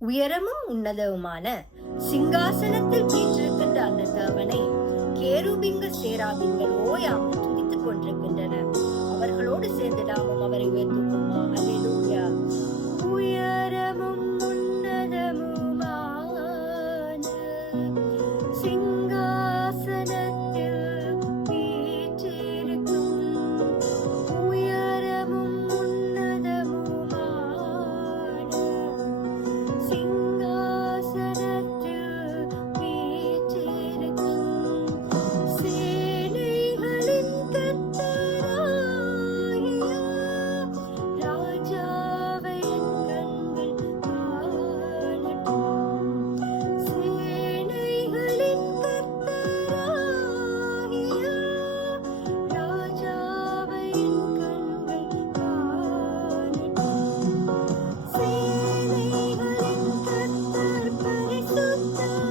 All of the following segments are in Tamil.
உயரமும் உன்னதவுமான சிங்காசனத்தில் வீற்றிருக்கின்ற அந்த தேவனை கேருபிங்க சேராபிங்கள் ஓயாமல் துதித்துக் கொண்டிருக்கின்றன. அவர்களோடு சேர்ந்து நாமும் அவரை உயர்த்துவோமா? அல்லேலூயா. உயரமும் உன்னதமுமான சிங்காசனத்தில் வீற்றிருக்கும் உயரமும் உன்னதமுமான சிங்காசனத்தில் வீற்றிருக்கும் சேனைகளின் கர்த்தராகிய ராஜாவை என் கண்கள் காணட்டும். சேனைகளின் கர்த்தராகிய ராஜாவை என் கண்கள் காணட்டும். சேனைகளின் கர்த்தர் பரிசுத்தர்.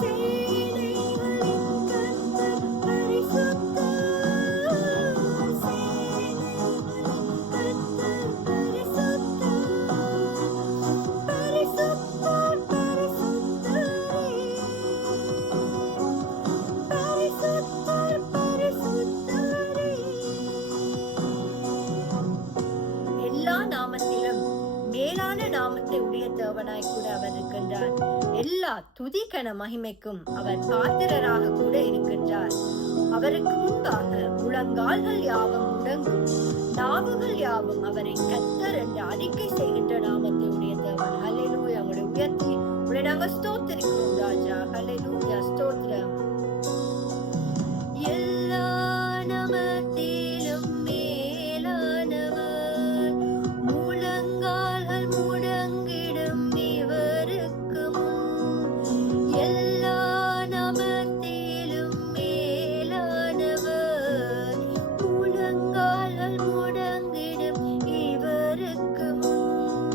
சேனைகளின் கர்த்தர் பரிசுத்தர். சேனைகளின் கர்த்தர் பரிசுத்தர். பரிசுத்தர் பரிசுத்தரே. பரிசுத்தர் பரிசுத்தரே. எல்லா நாமத்திலும் மேலான நாமத்தை உடைய தேவனாய் கூட அவர் இருக்கின்றார். எல்லா துதிக்கன மகிமைக்கும் அவர் பாத்திரராக கூட இருக்கின்றார். அவருக்கு முன்பாக முழங்கால்கள் யாவும் முடங்கும், நாவுகள் யாவும் அவரை கர்த்தர் என்று அறிக்கை செய்கின்ற நாமத்தை உடைய தேவன். ஹல்லேலூயா. அவங்களை உயர்த்தி உங்களை நாங்கள் ஸ்தோத்திரிக்கிறோம் ராஜா. ஹல்லேலூயா. ஸ்தோத்திரம். எல்லா நாமத்திலும் மேலானவர், முழங்கால்கள் முடங்கிடும் இவருக்கு முன். எல்லா நாமத்திலும் மேலானவர், முழங்கால்கள் முடங்கிடும் இவருக்கு முன்.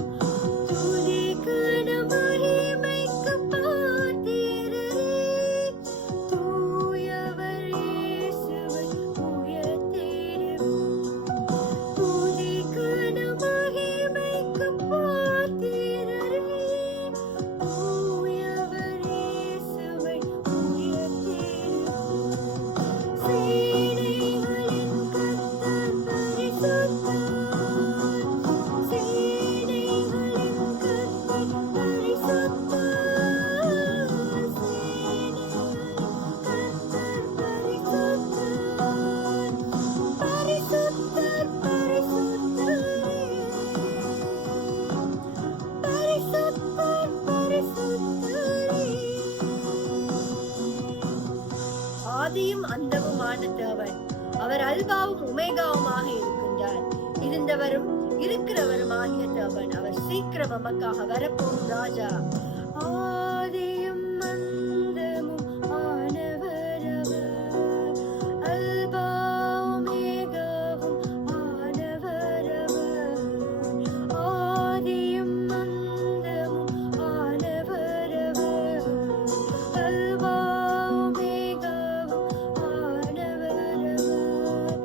துதி கன மகிமைக்கு பாத்திரரே, தூயவர் இயேசுவை உயர்த்திடுவோம். துதி கன மகிமைக்கு பாத்திரரே, தூயவர் இயேசுவை உயர்த்திடுவோம். சேனைகளின் கர்த்தர் பரிசுத்தர். சேனைகளின் கர்த்தர் பரிசுத்தர். சேனைகளின் கர்த்தர் பரிசுத்தர். பரிசுத்தர் பரிசுத்தரே. பரிசுத்தர் பரிசுத்தரே. ஆதியும் அந்தமுமான தேவன், அவர் அல்பாவும் உமேகாவுமாக இருக்கின்றார். இருந்தவரும் இருக்கிறவரும் ஆகிய தேவன், அவர் சீக்கிரம் நமக்காக வரப்போகும் ராஜா. ஆதியும் அந்தமும் ஆனவர் அவர், அல்பா உமேகாவும் ஆனவர் அவர். ஆதியும் அந்தமும் ஆனவர் அவர், அல்பா உமேகாவும் ஆனவர் அவர்.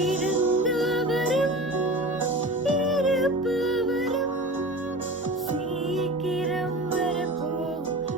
இருந்தவரும் இருப்பவரும் சீக்கிரம் வரப்போகும்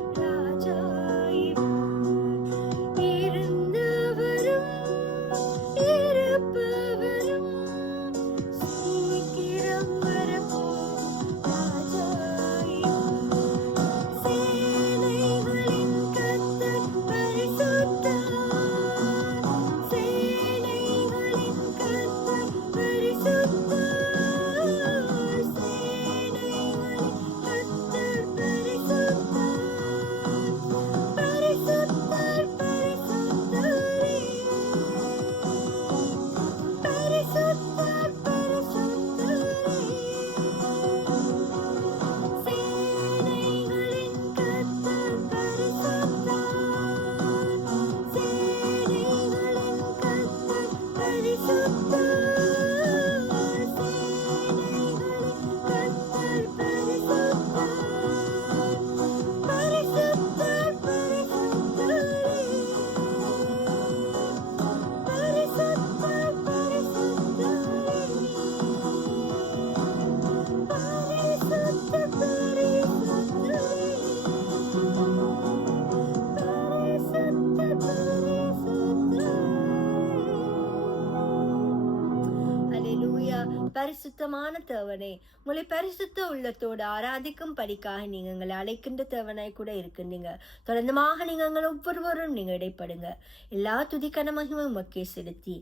பரிசுத்தமான தேவனே, உங்களை பரிசுத்த உள்ளத்தோடு ஆராதிக்கும் படிக்காக நீங்க எங்களை அழைக்கின்ற தேவனாய் கூட இருக்கின்றீங்க. தொடர்ந்துமாக நீங்க எங்களை ஒவ்வொருவரும் நீங்க இடைப்படுங்க. எல்லா துதிக்கன மகிமை உமக்கே செலுத்தி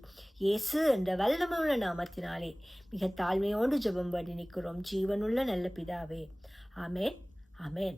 இயேசு என்ற வல்லமையுள்ள நாமத்தினாலே மிக தாழ்மையோடு ஜெபம் பண்ணி நிற்கிறோம் ஜீவனுள்ள நல்ல பிதாவே. ஆமென், ஆமென்.